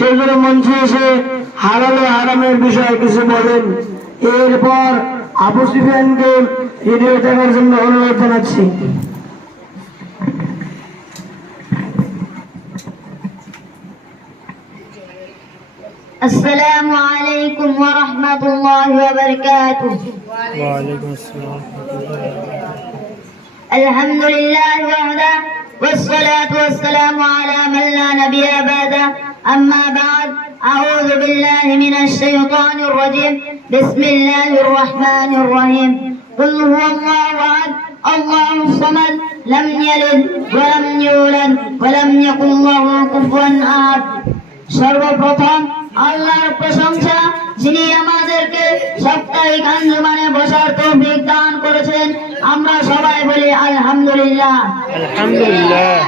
সেজন্য মঞ্চে এসে হালাল ও হারামের বিষয়ে কিছু বলেন। এরপর আবু সুফিয়ানকে ভিডিও দেখার জন্য অনুরোধ জানাচ্ছি। السلام عليكم ورحمة الله وبركاته. وعليكم السلام. الحمد لله وحده والصلاة والسلام على من لا نبي بعده. أما بعد، أعوذ بالله من الشيطان الرجيم. بسم الله الرحمن الرحيم. قل هو الله أحد الله الصمد لم يلد ولم يولد ولم يكن له كفوا أحد. সর্বপ্রথম আল্লাহর প্রশংসা, যিনি আমাদেরকে সাপ্তাহিক আঞ্জুমানে বসার তৌফিক দান করেছেন। আমরা সবাই বলি আলহামদুলিল্লাহ। আলহামদুলিল্লাহ।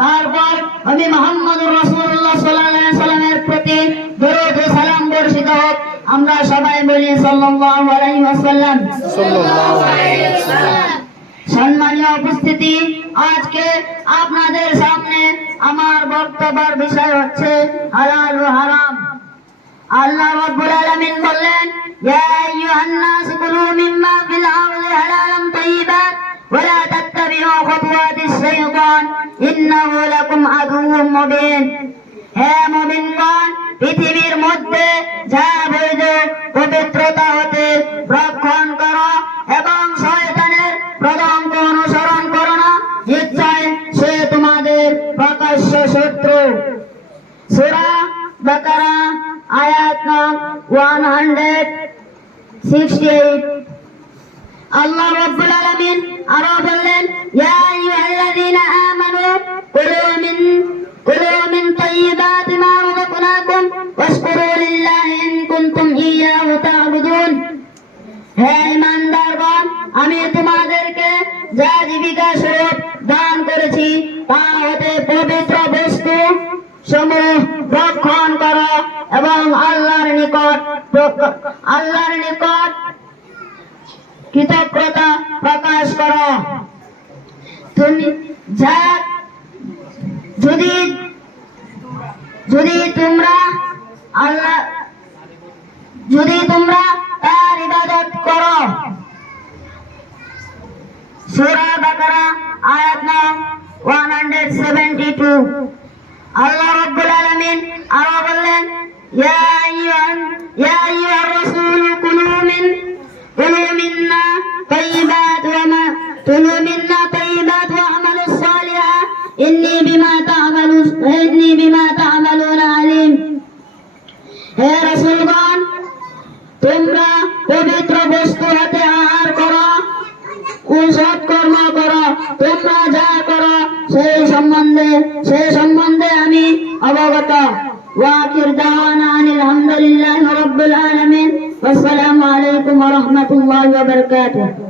তারপর আমি মুহাম্মদুর রাসূলুল্লাহ সাল্লাল্লাহু আলাইহি ওয়াসাল্লামের প্রতি দরুদ ও সালাম বর্ষিত হোক। আমরা সবাই বলি সাল্লাল্লাহু আলাইহি ওয়াসাল্লাম। সাল্লাল্লাহু আলাইহি ওয়াসাল্লাম। সম্মানীয় উপস্থিতি, আজকে আপনাদের সামনে আমার বক্তব্যের বিষয় হচ্ছে হালাল ও হারাম। আল্লাহ রাব্বুল আলামিন বললেন, ইয়া আইয়ুহান নাস কুলু মিম্মা ফিল আরদি হালালান তাইয়্যিবান ওয়া লা তাত্তাবিউ খুতুওয়াতিশ শাইতান ইন্নাহু লাকুম আদুউম মুবিন। হে মুমিনগণ, পৃথিবীর মধ্যে যা বৈধ পবিত্রতা হতে রক্ষণ করো এবং শয়তানের পদাঙ্ক অনুসরণ করো না, নিশ্চয় সে তোমাদের প্রকাশ্য শত্রু। সূরা বাকারা আয়াত নং 168। আল্লাহ রাব্বুল আলামিন আরো বললেন, ইয়া আইয়ুহাল্লাযীনা আমানু কুলু মিন তাইয়্যিবাতি মা রাযাকনাকুম ওয়াশকুরু লিল্লাহি ইন কুনতুম ইয়্যাহু তা'বুদুন। হে ঈমানদারগণ, আমি তোমাদেরকে যা জীবিকা স্বরূপ দান করেছি তা হতে পবিত্র বস্তু সমূহ রক্ষণ করো এবং আল্লাহর নিকট কৃতজ্ঞতা প্রকাশ করো। তুমি যদি তোমরা তার ইবাদত করো। সূরা বাকারা আয়াত নং 172। আল্লাহ রাব্বুল আলামিন আরো বললেন, ইয়া আইয়ুহার রাসূল কুলু মিন্না তাইয়্যিবাত ওয়া আমালুস সালিহা ইন্নী বিমা তা'মালুনা আলিম। হে রাসূলগণ, তোমরা পবিত্র বস্তু হতে আহার করো ও সৎকর্ম করো। তোমরা যা করো সেই সম্বন্ধে আমি অবগত। ওয়াকির দাওয়ানা আনিল হামদুলিল্লাহি রাব্বিল আলামিন। আসসালামু আলাইকুম ওয়া রাহমাতুল্লাহি ওয়া বারাকাতুহু।